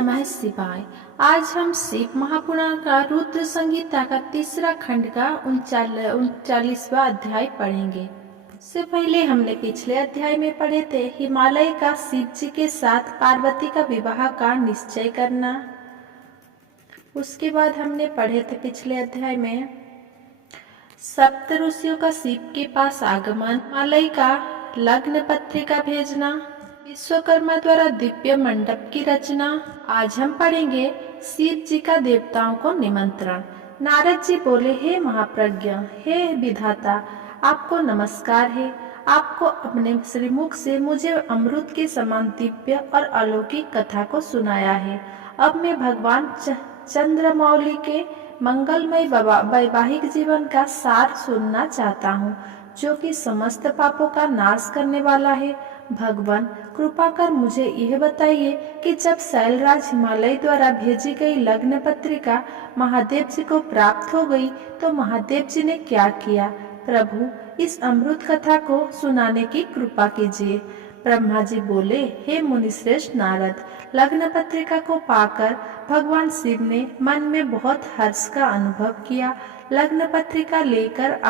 नमः शिवाय। आज हम शिव महापुराण का रुद्र संहिता का तीसरा खंड का 39वां अध्याय पढ़ेंगे। इससे पहले हमने पिछले अध्याय में पढ़े थे हिमालय का शिव जी के साथ पार्वती का विवाह का निश्चय करना। उसके बाद हमने पढ़े थे पिछले अध्याय में सप्त ऋषियों का शिव के पास आगमन, हिमालय का लग्न पत्रिका भेजना, विश्वकर्मा द्वारा दिव्य मंडप की रचना। आज हम पढ़ेंगे शिव जी का देवताओं को निमंत्रण। नारद जी बोले, हे महाप्रज्ञ, हे विधाता, आपको नमस्कार है। आपको अपने श्रीमुख से मुझे अमृत के समान दिव्य और अलौकिक कथा को सुनाया है। अब मैं भगवान चंद्रमौली के मंगलमय वैवाहिक जीवन का सार सुनना चाहता हूँ, जो कि समस्त पापों का नाश करने वाला है। भगवान कृपा कर मुझे यह बताइए कि जब शैलराज हिमालय द्वारा भेजी गई लग्न पत्रिका महादेव जी को प्राप्त हो गई तो महादेव जी ने क्या किया। प्रभु, इस अमृत कथा को सुनाने की कृपा कीजिए। ब्रह्मा जी बोले, हे मुनिश्रेष्ठ नारद, लग्न पत्रिका को पाकर भगवान शिव ने मन में बहुत हर्ष का अनुभव किया। लग्न पत्रिका लेकर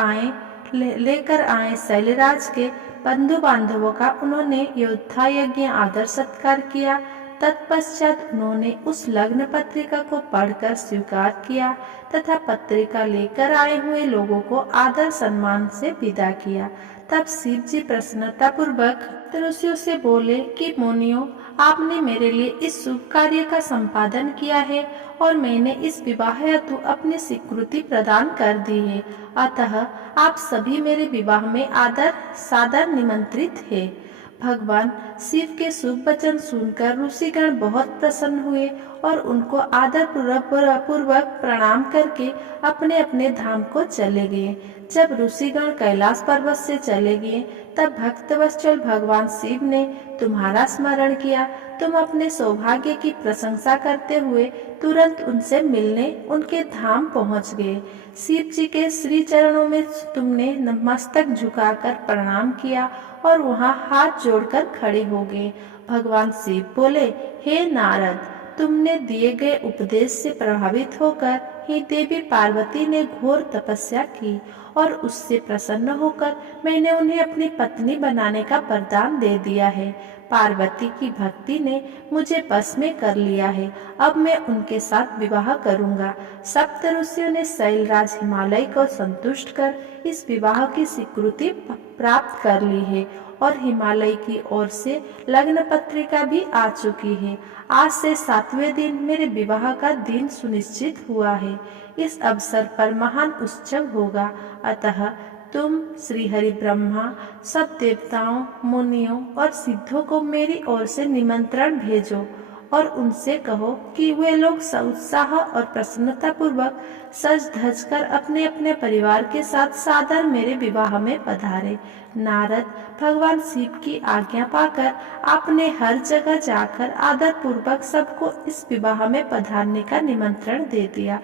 आए शैलराज के बंधु बांधवों का उन्होंने योद्धा यज्ञ आदर सत्कार किया। तत्पश्चात उन्होंने उस लग्न पत्रिका को पढ़कर स्वीकार किया तथा पत्रिका लेकर आए हुए लोगों को आदर सम्मान से विदा किया। तब शिव जी प्रसन्नता पूर्वक ऋषियों से बोले कि मुनियों, आपने मेरे लिए इस शुभ कार्य का संपादन किया है और मैंने इस विवाह हेतु अपनी स्वीकृति प्रदान कर दी है। अतः आप सभी मेरे विवाह में आदर सादर निमंत्रित है। भगवान शिव के शुभ वचन सुनकर ऋषिगण बहुत प्रसन्न हुए और उनको आदर पूर्वक प्रणाम करके अपने अपने धाम को चले गए। जब ऋषिगण कैलाश पर्वत से चले गए तब भक्तवत्सल भगवान शिव ने तुम्हारा स्मरण किया। तुम अपने सौभाग्य की प्रशंसा करते हुए तुरंत उनसे मिलने उनके धाम पहुंच गए। शिव जी के श्री चरणों में तुमने मस्तक झुकाकर प्रणाम किया और वहां हाथ जोड़कर खड़े हो गए। भगवान शिव बोले, हे नारद, तुमने दिए गए उपदेश से प्रभावित होकर ही देवी पार्वती ने घोर तपस्या की और उससे प्रसन्न होकर मैंने उन्हें अपनी पत्नी बनाने का वरदान दे दिया है। पार्वती की भक्ति ने मुझे बस में कर लिया है। अब मैं उनके साथ विवाह करूंगा। सप्त ऋषियों ने शैलराज हिमालय को संतुष्ट कर इस विवाह की स्वीकृति प्राप्त कर ली है और हिमालय की ओर से लग्न पत्रिका भी आ चुकी है। आज से 7वें दिन मेरे विवाह का दिन सुनिश्चित हुआ है। इस अवसर पर महान उत्सव होगा। अतः तुम श्री हरि ब्रह्मा, सब देवताओं, मुनियों और सिद्धों को मेरी ओर से निमंत्रण भेजो और उनसे कहो कि वे लोग उत्साह और प्रसन्नता पूर्वक सज धज कर अपने अपने परिवार के साथ सादर मेरे विवाह में पधारे। नारद, भगवान शिव की आज्ञा पाकर आपने हर जगह जाकर आदर पूर्वक सबको इस विवाह में पधारने का निमंत्रण दे दिया।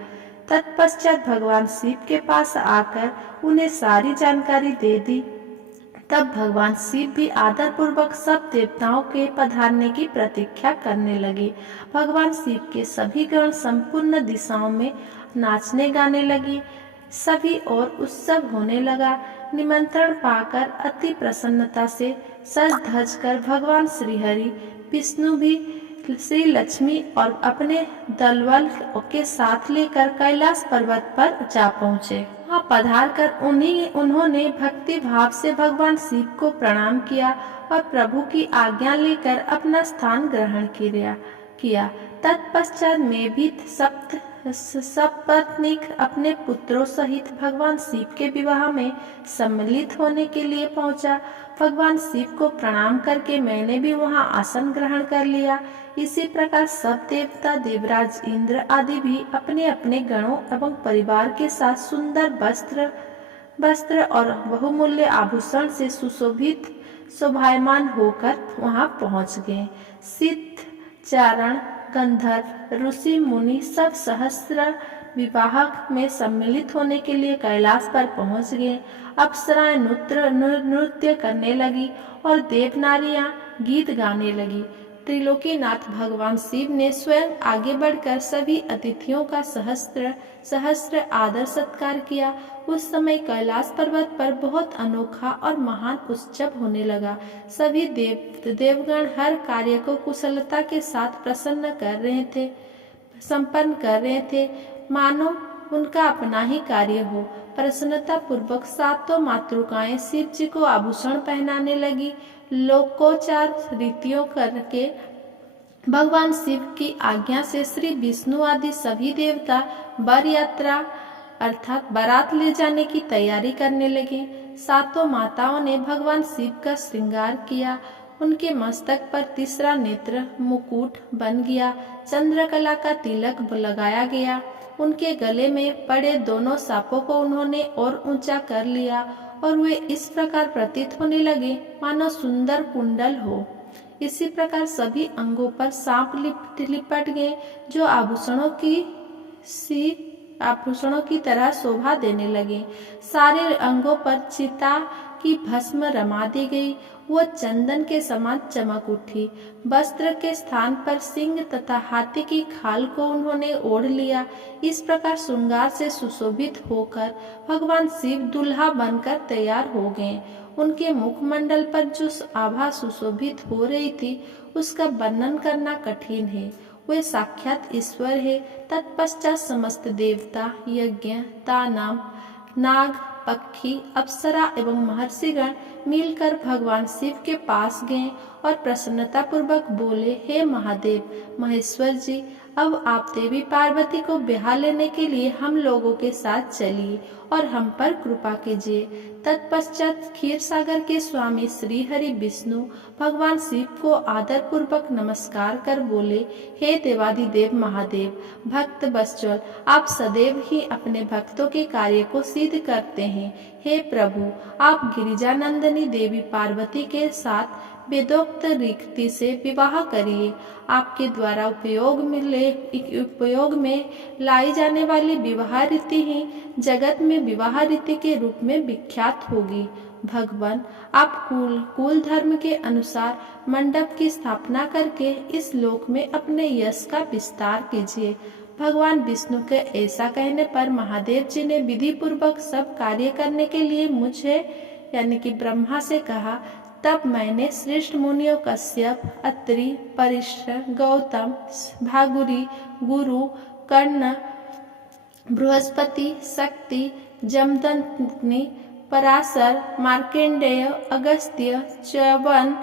तत्पश्चात भगवान शिव के पास आकर उन्हें सारी जानकारी दे दी। तब भगवान शिव भी आदर पूर्वक सब देवताओं के पधारने की प्रतीक्षा करने लगे। भगवान शिव के सभी गण संपूर्ण दिशाओं में नाचने गाने लगे। सभी और उत्सव होने लगा। निमंत्रण पाकर अति प्रसन्नता से सज धज कर भगवान श्री हरि, विष्णु भी श्री लक्ष्मी और अपने दलबल के साथ लेकर कैलाश पर्वत पर जा पहुँचे। वहाँ पधार कर उन्होंने भक्ति भाव से भगवान शिव को प्रणाम किया और प्रभु की आज्ञा लेकर अपना स्थान ग्रहण किया। तत्पश्चात मैं भी सपत्नीक अपने पुत्रों सहित भगवान शिव के विवाह में सम्मिलित होने के लिए पहुंचा। भगवान शिव को प्रणाम करके मैंने भी वहां आसन ग्रहण कर लिया। इसी प्रकार सब देवता, देवराज इंद्र आदि भी अपने अपने गणों एवं परिवार के साथ सुंदर वस्त्र और बहुमूल्य आभूषण से सुशोभित शोभायमान होकर वहां पहुंच गए। सिद्ध, चारण, गंधर्व, ऋषि, मुनि सब सहस्त्र विवाह में सम्मिलित होने के लिए कैलाश पर पहुंच गए। अप्सराएं नृत्य करने लगी और देव नारियां गीत गाने लगी। त्रिलोकीनाथ भगवान शिव ने स्वयं आगे बढ़कर सभी अतिथियों का सहस्त्र सहस्त्र आदर सत्कार किया। उस समय कैलाश पर्वत पर बहुत अनोखा और महान उत्सव होने लगा। सभी देवगण हर कार्य को कुशलता के साथ संपन्न कर रहे थे, मानो उनका अपना ही कार्य हो। प्रसन्नता पूर्वक सातों मातृकाएं शिव जी को आभूषण पहनाने लगी। लोकोचार रीतियों करके भगवान शिव की आज्ञा से श्री विष्णु आदि सभी देवता बर यात्रा अर्थात बारात ले जाने की तैयारी करने लगे। सातों माताओं ने भगवान शिव का श्रृंगार किया। उनके मस्तक पर तीसरा नेत्र मुकुट बन गया। चंद्रकला का तिलक लगाया गया। उनके गले में पड़े दोनों सांपों को उन्होंने और ऊंचा कर लिया और वे इस प्रकार प्रतीत होने लगे मानो सुंदर कुंडल हो। इसी प्रकार सभी अंगों पर सांप लिपट गए जो आभूषणों की तरह शोभा देने लगे। सारे अंगों पर चिता की भस्म रमा दी गई। वो चंदन के समान चमक उठी। वस्त्र के स्थान पर सिंह तथा हाथी की खाल को उन्होंने ओढ़ लिया। इस प्रकार श्रृंगार से सुशोभित होकर भगवान शिव दुल्हा बनकर तैयार हो गए। उनके मुखमंडल पर जो आभा सुशोभित हो रही थी उसका वर्णन करना कठिन है। वे साक्षात ईश्वर है। तत्पश्चात समस्त देवता, यज्ञ, दानव, नाग, पक्षी, अप्सरा एवं महर्षिगण मिलकर भगवान शिव के पास गए और प्रसन्नता पूर्वक बोले, हे महादेव महेश्वर जी, अब आप देवी पार्वती को ब्याह लेने के लिए हम लोगों के साथ चलिए और हम पर कृपा कीजिए। तत्पश्चात क्षीर सागर के स्वामी श्री हरि विष्णु भगवान शिव को आदर पूर्वक नमस्कार कर बोले, हे देवाधिदेव महादेव, भक्त वत्सल, आप सदैव ही अपने भक्तों के कार्य को सिद्ध करते हैं। हे प्रभु, आप गिरिजानंदिनी देवी पार्वती के साथ वेदोक्त रीति से विवाह करिए। आपके द्वारा उपयोग में लाई जाने वाली विवाह रीति ही जगत में विवाह रीति के रूप में विख्यात होगी। भगवान, आप कुल धर्म के अनुसार मंडप की स्थापना करके इस लोक में अपने यश का विस्तार कीजिए। भगवान विष्णु के ऐसा कहने पर महादेव जी ने विधि पूर्वक सब कार्य करने के लिए मुझे यानी कि ब्रह्मा से कहा। तब मैंने श्रेष्ठ मुनियों कश्यप, अत्रि, परिश्र, गौतम, भागुरी, गुरु, कर्ण, बृहस्पति, शक्ति, जमदग्नि, पराशर, मार्कंडेय, अगस्त्य, च्यवन,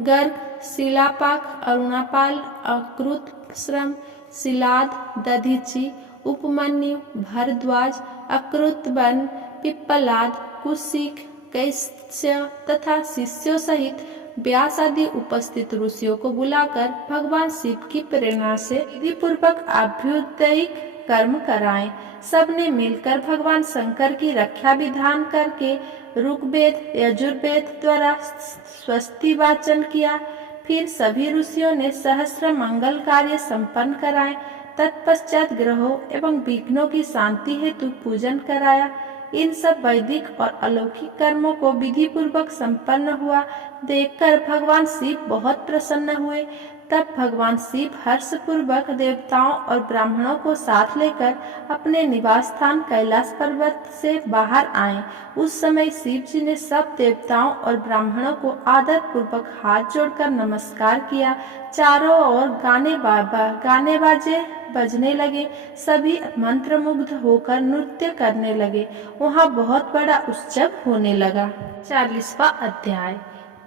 गर्ग, शिलापाक, अरुणापाल, अकृतश्रम, शिलाद, दधीचि, उपमन्यु, भरद्वाज, अकृतवन, पिप्पलाद, कुशिक, कैस्य तथा शिष्यों सहित व्यास आदि उपस्थित ऋषियों को बुलाकर भगवान शिव की प्रेरणा से विधि पूर्वक अभ्युदयिक कर्म कराए। सबने मिलकर भगवान शंकर की रक्षा विधान करके ऋग्वेद यजुर्वेद द्वारा स्वस्ति वाचन किया। फिर सभी ऋषियों ने सहस्र मंगल कार्य संपन्न कराए। तत्पश्चात ग्रहों एवं विघ्नों की शांति हेतु पूजन कराया। इन सब वैदिक और अलौकिक कर्मों को विधि पूर्वक संपन्न हुआ देखकर भगवान शिव बहुत प्रसन्न हुए। तब भगवान शिव हर्ष पूर्वक देवताओं और ब्राह्मणों को साथ लेकर अपने निवास स्थान कैलाश पर्वत से बाहर आए। उस समय शिव जी ने सब देवताओं और ब्राह्मणों को आदर पूर्वक हाथ जोड़कर नमस्कार किया। चारों ओर गाने बाजे बजने लगे। सभी मंत्रमुग्ध होकर नृत्य करने लगे। वहाँ बहुत बड़ा उत्सव होने लगा। 40वां अध्याय।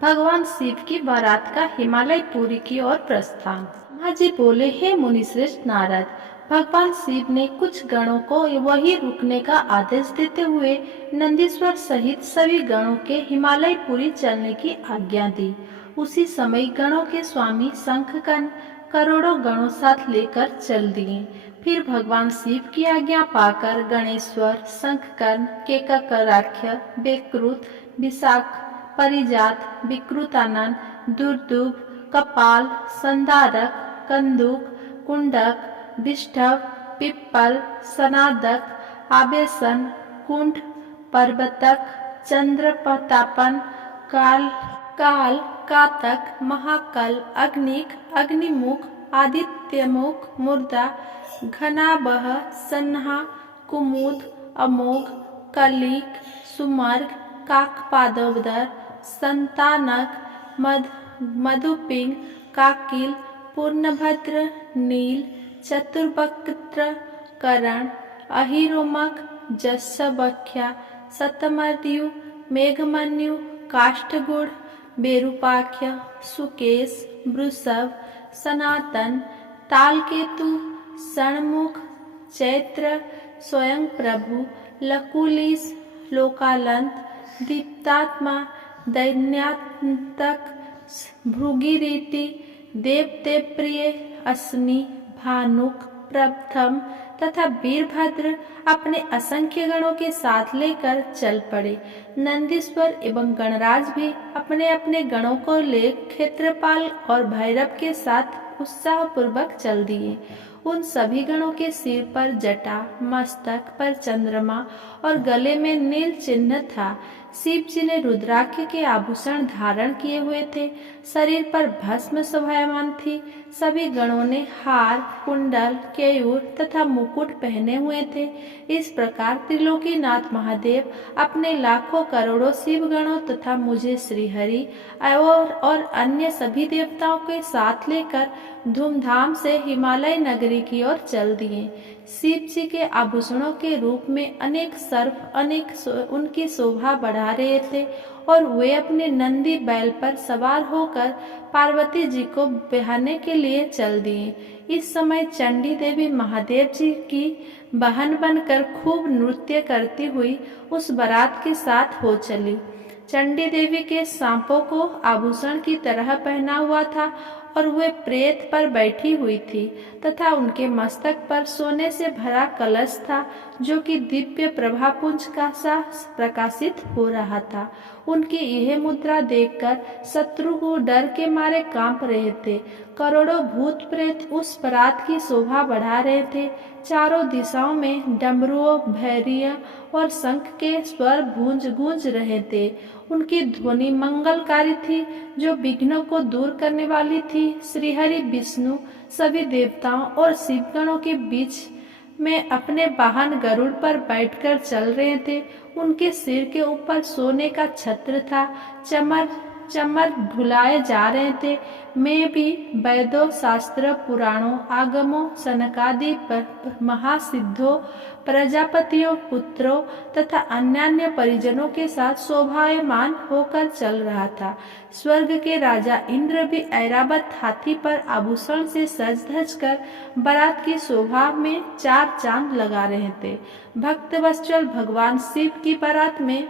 भगवान शिव की बारात का हिमालय पुरी की ओर प्रस्थान। ब्रह्मा जी बोले, हे मुनिश्रेष्ठ नारद, भगवान शिव ने कुछ गणों को वही रुकने का आदेश देते हुए नंदीश्वर सहित सभी गणों के हिमालय पुरी चलने की आज्ञा दी। उसी समय गणों के स्वामी शंखकर्ण करोड़ों गणों साथ लेकर चल दिए। फिर भगवान शिव की आज्ञा पाकर गणेश्वर, शंखकर्ण, केकराख्य, बेकृत, विशाख, परिजात, विकृतानन, दुर्दुभ, कपाल, संधारक, कंदुक, कुंडक, विष्ठव, पिप्पल, सनादक, आवेशन, कुंड, पर्वतक, चंद्र प्रतापन, काल, कातक, महाकल, अग्निक, अग्निमुख, आदित्यमुख, मूर्धा, घनाबह, सन्हा, कुमुद, अमोघ, कलिक, सुमर्ग, काकपादोदर, संतानक, मधुपिंग, काकिल, पूर्णभद्र, नील, चतुर्वक्त्र, करण, अहिरोमक, जस्सबख्या, शतमर्यु, मेघमन्यु, काष्ठगुण, बेरुपाख्य, सुकेश, वृषभ, सनातन, तालकेतु, षणमुख, चैत्र, स्वयं प्रभु, लकुलिस, लोकालंत, दीप्तात्मा, दैन्यान्तक, भृगिरीति, देवतेप्रिय, अस्मि, भानुक, प्रथम तथा वीरभद्र अपने असंख्य गणों के साथ लेकर चल पड़े। नंदीश्वर एवं गणराज भी अपने अपने गणों को ले क्षेत्रपाल और भैरव के साथ उत्साह पूर्वक चल दिए। उन सभी गणों के सिर पर जटा, मस्तक पर चंद्रमा और गले में नील चिन्ह था। शिव जी ने रुद्राक्ष के आभूषण धारण किए हुए थे, शरीर पर भस्म शोभायमान थी। सभी गणों ने हार, कुंडल, केयूर तथा मुकुट पहने हुए थे। इस प्रकार त्रिलोकीनाथ महादेव अपने लाखों करोड़ों शिव गणों तथा मुझे श्रीहरि और अन्य सभी देवताओं के साथ लेकर धूमधाम से हिमालय नगरी की ओर चल दिए। शिव जी के आभूषणों के रूप में अनेक सर्प उनकी शोभा बढ़ा रहे थे और वे अपने नंदी बैल पर सवार होकर पार्वती जी को ब्याहने के लिए चल दिए। इस समय चंडी देवी महादेव जी की बहन बनकर खूब नृत्य करती हुई उस बारात के साथ हो चली। चंडी देवी के सांपों को आभूषण की तरह पहना हुआ था और वे प्रेत पर बैठी हुई थी तथा उनके मस्तक पर सोने से भरा कलश था जो कि दिव्य प्रभापुंज का सा प्रकाशित हो रहा था। उनकी यह मुद्रा देखकर शत्रु को डर के मारे कांप रहे थे। करोड़ों भूत प्रेत उस बारात की शोभा बढ़ा रहे थे। चारों दिशाओं में डमरुओं, भैरियों और शंख के स्वर गूंज रहे थे। उनकी ध्वनि मंगलकारी थी जो विघ्नों को दूर करने वाली थी। श्रीहरि विष्णु सभी देवताओं और शिवगणों के बीच में अपने वाहन गरुड़ पर बैठकर चल रहे थे। उनके सिर के ऊपर सोने का छत्र था। चमर भुलाए जा रहे थे। मैं भी वेदों, शास्त्र, पुराणों, आगमों, सनकादि महासिद्धों, प्रजापतियों, पुत्रों तथा अन्यान्य परिजनों के साथ शोभायमान होकर चल रहा था। स्वर्ग के राजा इंद्र भी ऐरावत हाथी पर आभूषण से सज धज कर बारात की शोभा में चार चांद लगा रहे थे। भक्तवत्सल भगवान शिव की बारात में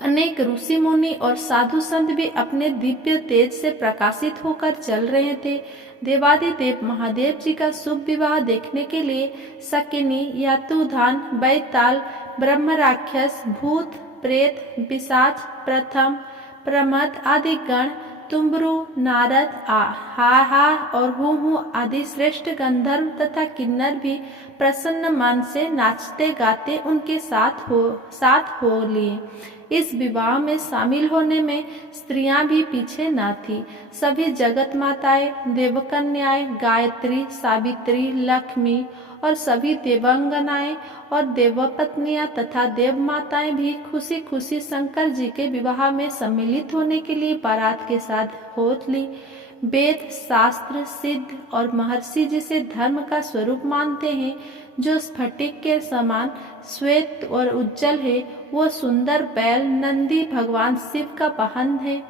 अनेक ऋषि मुनि और साधु संत भी अपने दिव्य तेज से प्रकाशित होकर चल रहे थे। देवादिदेव महादेव जी का शुभ विवाह देखने के लिए शकिनी, यातुधान, बैताल, ब्रह्म राक्षस, भूत, प्रेत, पिशाच, प्रथम, प्रमद आदि गण, तुम्बरु, नारद, हा और हु आदि श्रेष्ठ गंधर्व तथा किन्नर भी प्रसन्न मन से नाचते गाते उनके साथ हो लिए। इस विवाह में शामिल होने में स्त्रियां भी पीछे न थी। सभी जगत माताएं, देवकन्याएं, गायत्री, सावित्री, लक्ष्मी और सभी देवांगनाएं और देवपत्नियां तथा देव माताएं भी खुशी खुशी शंकर जी के विवाह में सम्मिलित होने के लिए बारात के साथ हो ली। वेद, शास्त्र, सिद्ध और महर्षि जिसे धर्म का स्वरूप मानते हैं, जो स्फटिक के समान श्वेत और उज्जवल है, वो सुंदर बैल नंदी भगवान शिव का वाहन है।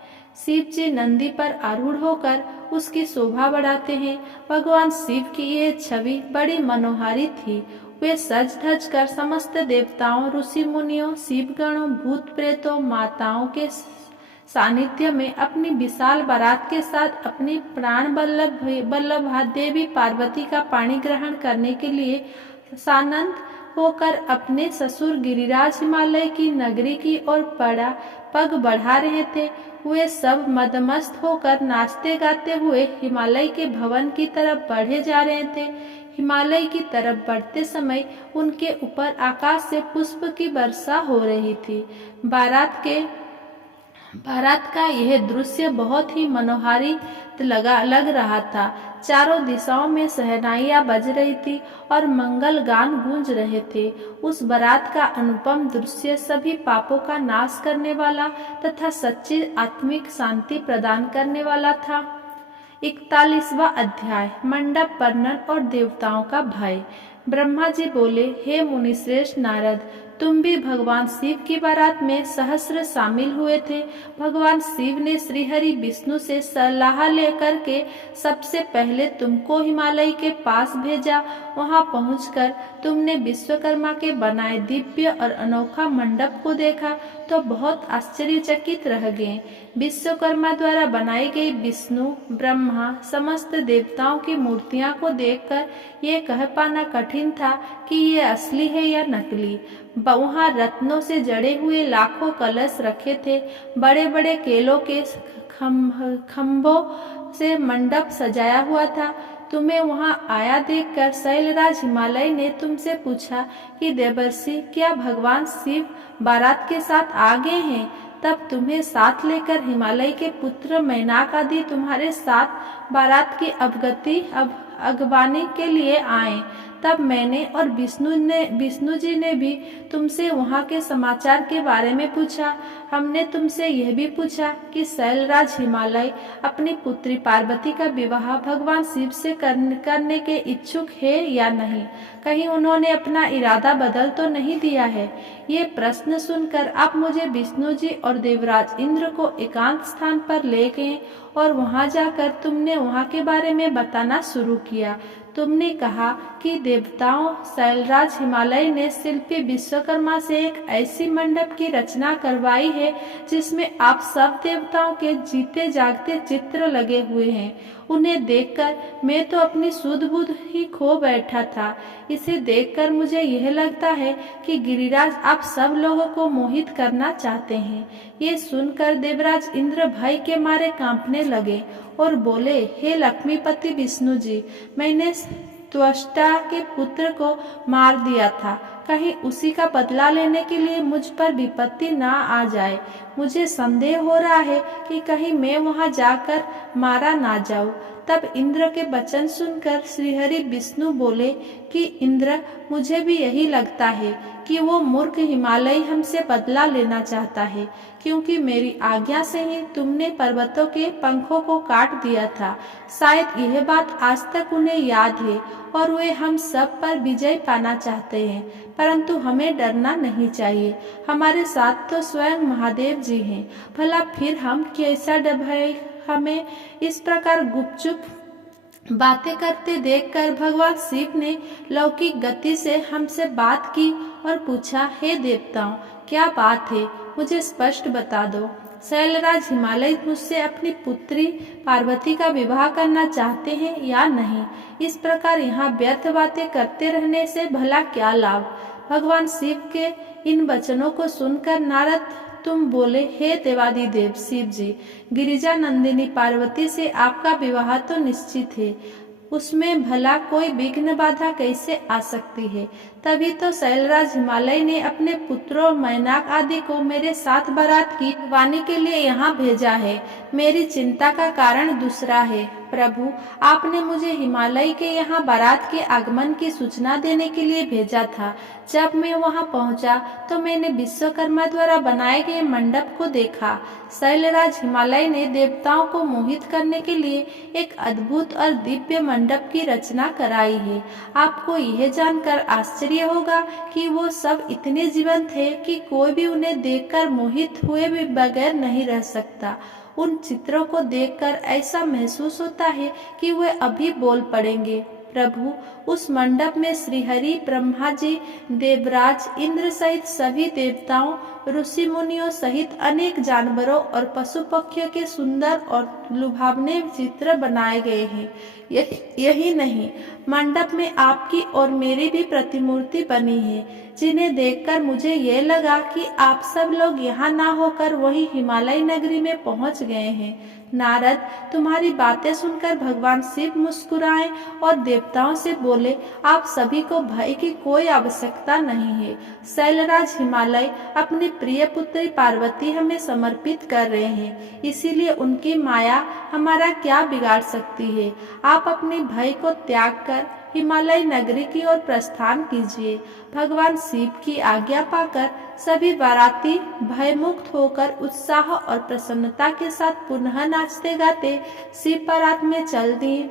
शिव जी नंदी पर आरूढ़ होकर उसकी शोभा बढ़ाते हैं। भगवान शिव की यह छवि बड़ी मनोहारी थी। वे सज धज कर समस्त देवताओं, ऋषि मुनियों, शिवगणों, भूत प्रेतों, माताओं के सानिध्य में अपनी विशाल बारात के साथ अपनी प्राण बल्लभा देवी पार्वती का पाणी ग्रहण करने के लिए सानंद होकर अपने ससुर गिरिराज हिमालय की नगरी की ओर पग बढ़ा रहे थे। वे सब मदमस्त होकर नाचते गाते हुए हिमालय के भवन की तरफ बढ़े जा रहे थे। हिमालय की तरफ बढ़ते समय उनके ऊपर आकाश से पुष्प की वर्षा हो रही थी। बारात के बारात का यह दृश्य बहुत ही मनोहारी लग रहा था। चारों दिशाओं में शहनाइयां बज रही थी और मंगल गान गूंज रहे थे। उस बारात का अनुपम दृश्य सभी पापों का नाश करने वाला तथा सच्ची आत्मिक शांति प्रदान करने वाला था। 41वां अध्याय, मंडप वर्णन और देवताओं का भय। ब्रह्मा जी बोले, हे मुनिश्रेष्ठ नारद, तुम भी भगवान शिव की बारात में सहस्र शामिल हुए थे। भगवान शिव ने श्रीहरि विष्णु से सलाह लेकर के सबसे पहले तुमको हिमालय के पास भेजा। वहां पहुंचकर तुमने विश्वकर्मा के बनाए दिव्य और अनोखा मंडप को देखा तो बहुत आश्चर्यचकित रह गए। विश्वकर्मा द्वारा बनाई गई विष्णु, ब्रह्मा, समस्त देवताओं की मूर्तियां को देखकर ये कह पाना कठिन था कि ये असली है या नकली। वहाँ रत्नों से जड़े हुए लाखों कलश रखे थे। बड़े बड़े केलों के खम्भों से मंडप सजाया हुआ था। तुम्हें वहां आया देखकर शैलराज हिमालय ने तुमसे पूछा कि देवर्षि, क्या भगवान शिव बारात के साथ आ गए हैं? तब तुम्हें साथ लेकर हिमालय के पुत्र मैनाक आदि तुम्हारे साथ बारात की अगवानी के लिए आए। तब मैंने और विष्णु जी ने भी तुमसे वहाँ के समाचार के बारे में पूछा। हमने तुमसे यह भी पूछा कि शैलराज हिमालय अपनी पुत्री पार्वती का विवाह भगवान शिव से करने के इच्छुक है या नहीं। कहीं उन्होंने अपना इरादा बदल तो नहीं दिया है। ये प्रश्न सुनकर आप मुझे विष्णु जी और देवराज इंद्र को एकांत स्थान पर ले गए और वहां जाकर तुमने वहां के बारे में बताना शुरू किया। तुमने कहा कि देवताओं शैलराज हिमालय ने शिल्पी विश्वकर्मा से एक ऐसी मंडप की रचना करवाई है जिसमें आप सब देवताओं के जीते जागते चित्र लगे हुए हैं। उन्हें देखकर मैं तो अपनी सुध बुध ही खो बैठा था। इसे देखकर मुझे यह लगता है कि गिरिराज आप सब लोगों को मोहित करना चाहते हैं। ये सुनकर देवराज इंद्र भय के मारे कांपने लगे और बोले, हे लक्ष्मीपति विष्णु जी, मैंने त्वष्टा के पुत्र को मार दिया था। कहीं उसी का बदला लेने के लिए मुझ पर विपत्ति ना आ जाए। मुझे संदेह हो रहा है कि कहीं मैं वहां जाकर मारा ना जाऊं। तब इंद्र के वचन सुनकर श्रीहरि विष्णु बोले कि इंद्र, मुझे भी यही लगता है कि वो मूर्ख हिमालय हमसे बदला लेना चाहता है, क्योंकि मेरी आज्ञा से ही तुमने पर्वतों के पंखों को काट दिया था। शायद यह बात आज तक उन्हें याद है और वे हम सब पर विजय पाना चाहते हैं, परंतु हमें डरना नहीं चाहिए। हमारे साथ तो स्वयं महादेव जी हैं। भला फिर हम कैसा डर हमें इस प्रकार गुपचुप बातें करते देखकर भगवान शिव ने लौकिक गति से हमसे बात की और पूछा, हे देवताओं, क्या बात है? मुझे स्पष्ट बता दो। शैलराज हिमालय मुझसे अपनी पुत्री पार्वती का विवाह करना चाहते हैं या नहीं? इस प्रकार यहाँ व्यर्थ बातें करते रहने से भला क्या लाभ? भगवान शिव के इन वचनों को सुनकर नारद तुम बोले, हे देवादिदेव शिव जी, गिरिजा नंदिनी पार्वती से आपका विवाह तो निश्चित है। उसमें भला कोई विघ्न बाधा कैसे आ सकती है? तभी तो शैलराज हिमालय ने अपने पुत्रों मैनाक आदि को मेरे साथ बारात की अगवानी के लिए यहाँ भेजा है। मेरी चिंता का कारण दूसरा है। प्रभु, आपने मुझे हिमालय के यहाँ बारात के आगमन की सूचना देने के लिए भेजा था। जब मैं वहाँ पहुँचा तो मैंने विश्वकर्मा द्वारा बनाए गए मंडप को देखा। शैलराज हिमालय ने देवताओं को मोहित करने के लिए एक अद्भुत और दिव्य मंडप की रचना कराई है। आपको यह जानकर आश्चर्य होगा कि वो सब इतने जीवंत है कि कोई भी उन्हें देखकर मोहित हुए भी बगैर नहीं रह सकता। उन चित्रों को देखकर ऐसा महसूस होता है कि वे अभी बोल पड़ेंगे। प्रभु, उस मंडप में श्रीहरि, ब्रह्मा जी, देवराज इंद्र सहित सभी देवताओं, ऋषि मुनियों सहित अनेक जानवरों और पशु पक्षियों के सुंदर और लुभावने चित्र बनाए गए हैं। यही नहीं, मंडप में आपकी और मेरी भी प्रतिमूर्ति बनी है। जिन्हें देखकर मुझे ये लगा कि आप सब लोग यहाँ ना होकर वही हिमालय नगरी में पहुँच गए हैं। नारद, तुम्हारी बातें सुनकर भगवान शिव मुस्कुराए और देवताओं से बोले, आप सभी को भय की कोई आवश्यकता नहीं है। शैलराज हिमालय अपनी प्रिय पुत्री पार्वती हमें समर्पित कर रहे हैं, इसीलिए उनकी माया हमारा क्या बिगाड़ सकती है। आप अपने भय को त्याग कर हिमालय नगरी की ओर प्रस्थान कीजिए। भगवान शिव की आज्ञा पाकर सभी बाराती भयमुक्त होकर उत्साह और प्रसन्नता के साथ पुनः नाचते गाते शिव बारात में चल दिए।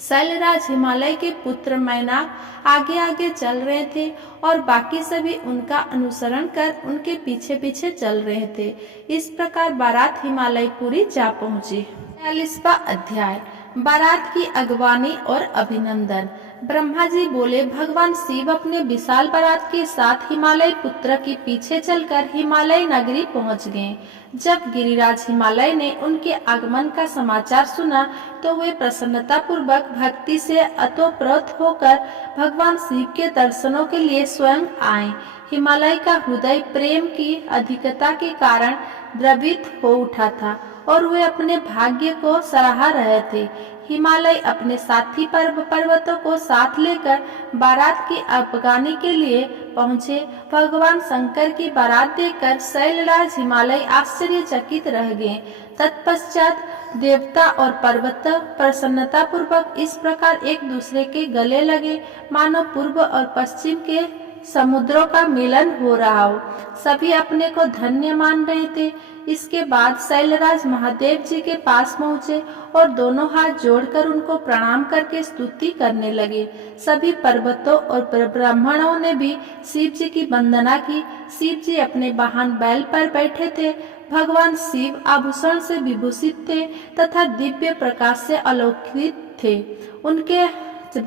शैलराज हिमालय के पुत्र मैनाक आगे आगे चल रहे थे और बाकी सभी उनका अनुसरण कर उनके पीछे पीछे चल रहे थे। इस प्रकार बारात हिमालयपुरी जा पहुंची। 46वां अध्याय, बारात की अगवानी और अभिनंदन। ब्रह्मा जी बोले, भगवान शिव अपने विशाल बारात के साथ हिमालय पुत्र के पीछे चलकर हिमालय नगरी पहुंच गए। जब गिरिराज हिमालय ने उनके आगमन का समाचार सुना तो वे प्रसन्नता पूर्वक भक्ति से अतोप्रोत होकर भगवान शिव के दर्शनों के लिए स्वयं आए। हिमालय का हृदय प्रेम की अधिकता के कारण द्रवित हो उठा था और वे अपने भाग्य को सराह रहे थे। हिमालय अपने साथी पर्वतों को साथ लेकर बारात की अगवानी के लिए पहुँचे। भगवान शंकर की बारात देखकर शैलराज हिमालय आश्चर्यचकित रह गए। तत्पश्चात देवता और पर्वत प्रसन्नता पूर्वक इस प्रकार एक दूसरे के गले लगे मानो पूर्व और पश्चिम के समुद्रों का मिलन हो रहा हो। सभी अपने को धन्य मान रहे थे। इसके बाद शैलराज महादेव जी के पास पहुँचे और दोनों हाथ जोड़कर उनको प्रणाम करके स्तुति करने लगे। सभी पर्वतों और ब्राह्मणों ने भी शिव जी की वंदना की। शिव जी अपने वाहन बैल पर बैठे थे। भगवान शिव आभूषण से विभूषित थे तथा दिव्य प्रकाश से अलौकित थे। उनके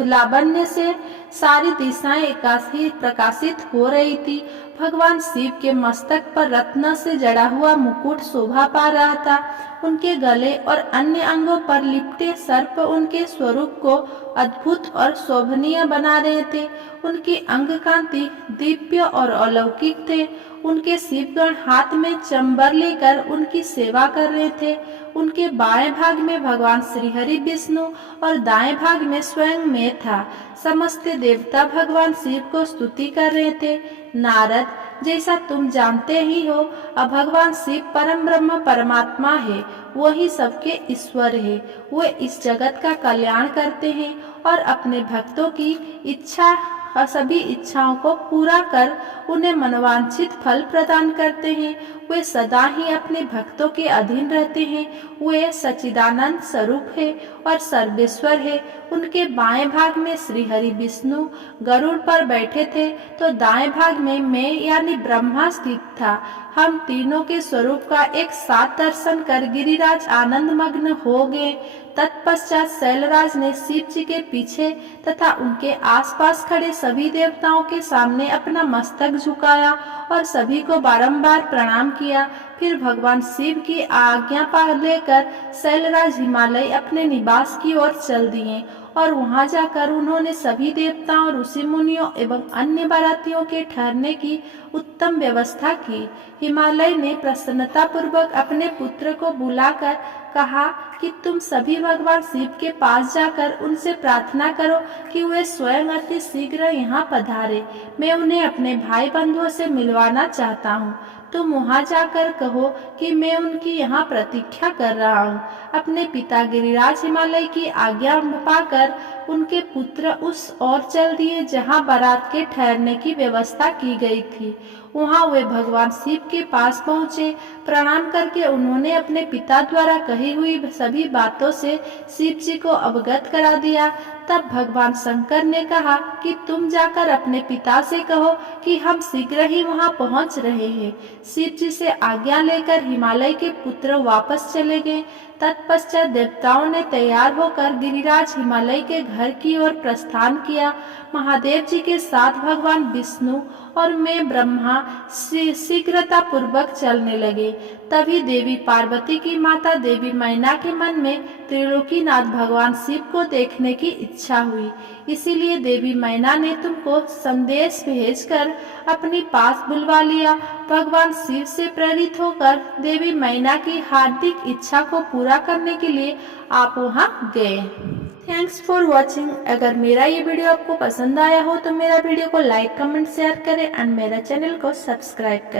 लावण्य से सारी दिशाएं एकासी प्रकाशित हो रही थी। भगवान शिव के मस्तक पर रत्न से जड़ा हुआ मुकुट शोभा पा रहा था। उनके गले और अन्य अंगों पर लिपटे सर्प उनके स्वरूप को अद्भुत और शोभनीय बना रहे थे। उनकी अंग कांति दिव्य और अलौकिक थे। उनके शिवगण हाथ में चंबर लेकर उनकी सेवा कर रहे थे। उनके बाएं भाग में भगवान श्री हरि विष्णु और दाएं भाग में स्वयं मैं था। समस्त देवता भगवान शिव को स्तुति कर रहे थे। नारद, जैसा तुम जानते ही हो, अब भगवान शिव परम ब्रह्म परमात्मा है, वही सबके ईश्वर है। वे इस जगत का कल्याण करते हैं और अपने भक्तों की इच्छा और सभी इच्छाओं को पूरा कर उन्हें मनोवांछित फल प्रदान करते हैं। वे सदा ही अपने भक्तों के अधीन रहते हैं। वे सच्चिदानंद स्वरूप है और सर्वेश्वर है। उनके बाएं भाग में श्री हरि विष्णु गरुड़ पर बैठे थे तो दाएं भाग में मैं यानी ब्रह्मा स्थित था। हम तीनों के स्वरूप का एक साथ दर्शन कर गिरिराज आनंद मग्न हो गए। तत्पश्चात शैलराज ने शिव जी के पीछे तथा उनके आसपास खड़े सभी देवताओं के सामने अपना मस्तक झुकाया और सभी को बारंबार प्रणाम किया। फिर भगवान शिव की आज्ञा पा लेकर शैलराज हिमालय अपने निवास की ओर चल दिए और वहां जाकर उन्होंने सभी देवताओं, ऋषि मुनियों एवं अन्य बारातियों के ठहरने की उत्तम व्यवस्था की। हिमालय ने प्रसन्नता पूर्वक अपने पुत्र को बुलाकर कहा कि तुम सभी भगवान शिव के पास जाकर उनसे प्रार्थना करो कि वे स्वयं अति शीघ्र यहाँ पधारे। मैं उन्हें अपने भाई बंधुओं से मिलवाना चाहता हूँ। तुम वहाँ जाकर कहो कि मैं उनकी यहाँ प्रतीक्षा कर रहा हूँ। अपने पिता गिरिराज हिमालय की आज्ञा पाकर उनके पुत्र उस ओर चल दिए जहाँ बारात के ठहरने की व्यवस्था की गई थी। वहाँ वे भगवान शिव के पास पहुँचे। प्रणाम करके उन्होंने अपने पिता द्वारा कही हुई सभी बातों से शिव जी को अवगत करा दिया। तब भगवान शंकर ने कहा कि तुम जाकर अपने पिता से कहो कि हम शीघ्र ही वहां पहुंच रहे हैं। शिव जी से आज्ञा लेकर हिमालय के पुत्र वापस चले गए। तत्पश्चात देवताओं ने तैयार होकर गिरिराज हिमालय के घर की ओर प्रस्थान किया। महादेव जी के साथ भगवान विष्णु और मैं ब्रह्मा शीघ्रता पूर्वक चलने लगे। तभी देवी पार्वती की माता देवी मैना के मन में त्रिलोकीनाथ भगवान शिव को देखने की इच्छा हुई। इसीलिए देवी मैना ने तुमको संदेश भेजकर अपने पास बुलवा लिया। भगवान शिव से प्रेरित होकर देवी मैना की हार्दिक इच्छा को पूरा करने के लिए आप वहां गए। Thanks for watching. अगर मेरा ये वीडियो आपको पसंद आया हो तो मेरा वीडियो को लाइक कमेंट शेयर करें एंड मेरा चैनल को सब्सक्राइब करें।